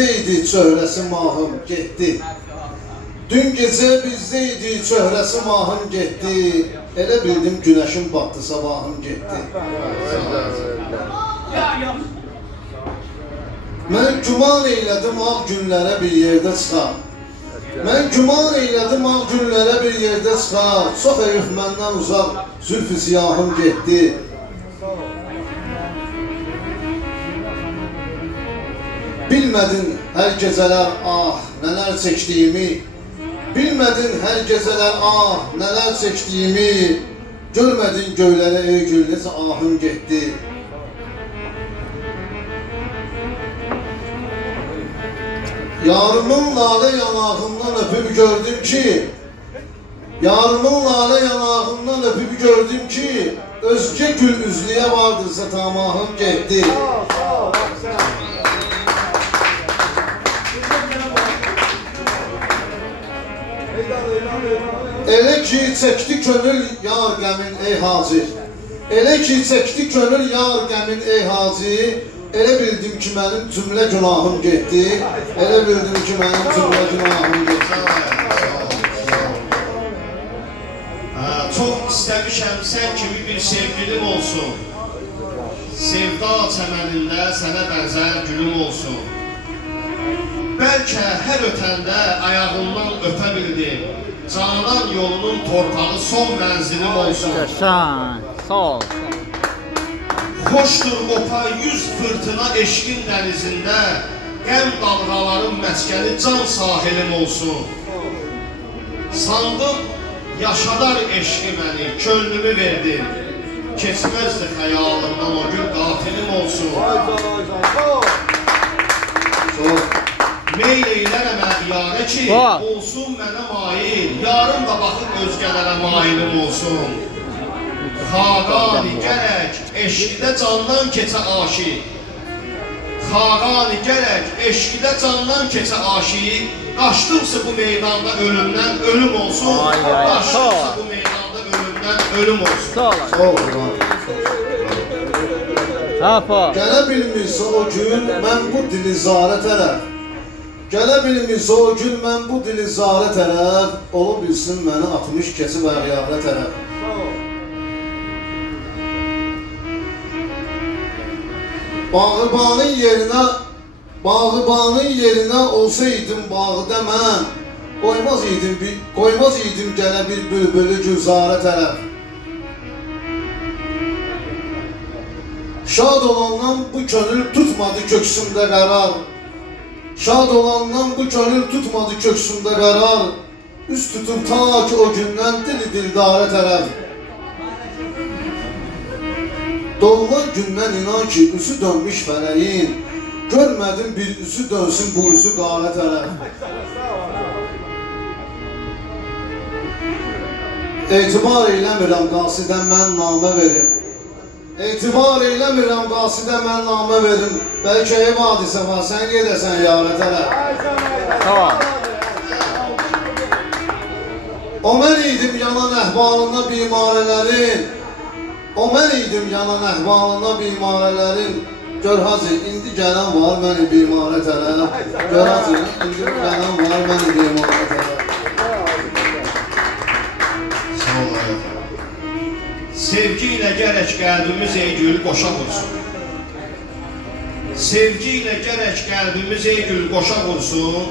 Bizdeydi çöhrəsi mahım getdi. Dün gecə bizdeydi çöhrəsi mahım getdi. Elə bildim güneşin battı sabahım getdi. Mən güman eylədim ağ günlərə bir yerdə çıxar. Mən güman eylədim ağ günlərə bir yerdə çıxar. Çox heyif məndən uzaq zülfü siyahım getdi. Bilmədin hər gecələr ah nələr çəkdiyimi. Bilmədin hər gecələr ah nələr çəkdiyimi. Görmədin göylərə ey gül necə ahım getdi. Yarımın lalə yanağımdan öpüb gördüm ki, yarımın lalə yanağımdan öpüb gördüm ki, özgə gül üzlüyə vardırsa tamahım getdi. Elə ki çəkdi könül yar qəmin ey hacı. Elə ki çəkdi könül yar qəmin ey hacı. Elə bildim ki mənim cümlə günahım getdi. Elə bildim ki mənim cümlə günahım getdi. Çox istəmişəm sən kimi bir sevgilim olsun. Sevda çəmənində sənə bənzər gülüm olsun. Bəlkə hər ötəndə ayağından öpə bildim. Canan yolunun torpağı son mənzilim olsun. Yaşan, sağ ol. Xoşdur qopa yüz fırtına eşqin dənizində, qəm dalğaların məskəni can sahilim olsun. Sandım yaşadar eşqi məni, könlümü verdin. Keçməzdi xəyalımdan o gün qatilim olsun. Meyl eylərəm ədiyarə ki, olsun mənə mail, yarın da baxıb özgələrə mailim olsun. Xaqani gərək eşqidə candan keçə aşiq. Xaqani gərək eşqidə candan keçə aşiq. Qaçdımsa bu meydanda ölümdən ölüm olsun. Qaçdımsa bu meydanda ölümdən ölüm olsun. Sağ ol. Gələ bilmirsə o gün mən bu dili zarə tərəf. Gələ bilmirsə o gün mən bu dili zarə tərəf. Ola bilsin məni atmış kesib əğyarə tərəf. Bağıbanın yerinə olsaydım bağıda mən, qoymaz idim gələ bir bülbülü gülzarə tərəf. Şad olandan bu könül tutmadı köksümdə qərar. Şad olandan bu könül tutmadı köksümdə qərar. Üst tutub ta ki o gündən dili dildarə tərəf. Doğulan gündən inan ki üzü dönmüş fələyin. Görmədim bir üzü dönsün bu üzü qarə tərəf. Etibar eyləmirəm qasidən mən namə verim. Etibar eyləmirəm qasidə mən namə verim. Bəlkə ev hadisə var, sən gedəsən yarə tərəf. Tamam. O mən idim yanan əhvalına bimarələrin. O mən idim yanan əhvalına bimarələrin. Gör hacı, indi gələn var məni bimarə tərəf. Gör hacı, indi gələn var məni bimarə tərəf. Sağ ol hayatım. Sevgi ilə gərək qəlbimiz ey gül qoşa vursun. Sevgi ilə gərək qəlbimiz ey gül qoşa vursun.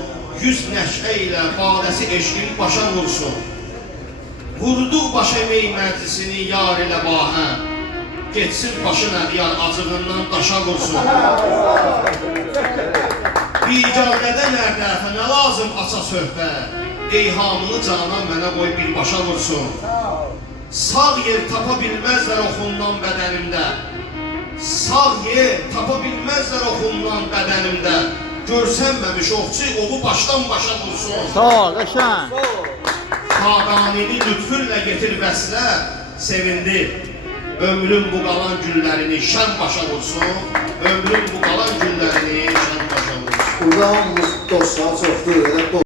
Yüz nəşə ilə badəsi eşqin başa vursun. Vurdu başa mey məclisini yar ilə bahə. Getsin başın ədyar acığından daşa vursun. Biganədə nərdəfə nə lazım aça söhbət. Eyhamını canan mənə qoy bir başa vursun. Sağ yer tapa bilməzlər oxundan bədənimdə. Sağ yer tapa bilməzlər oxundan bədənimdə. Görsənməmiş ovçu ovu başdan başa vursun. Sağ ol, yaşan. Xaqanini lütfünlə getir vəslə, sevindir. Ömrüm bu qalan günlərini şən başa vursun. Ömrüm bu qalan günlərini şən başa vursun. Burada hamımız dostlar çoxdur.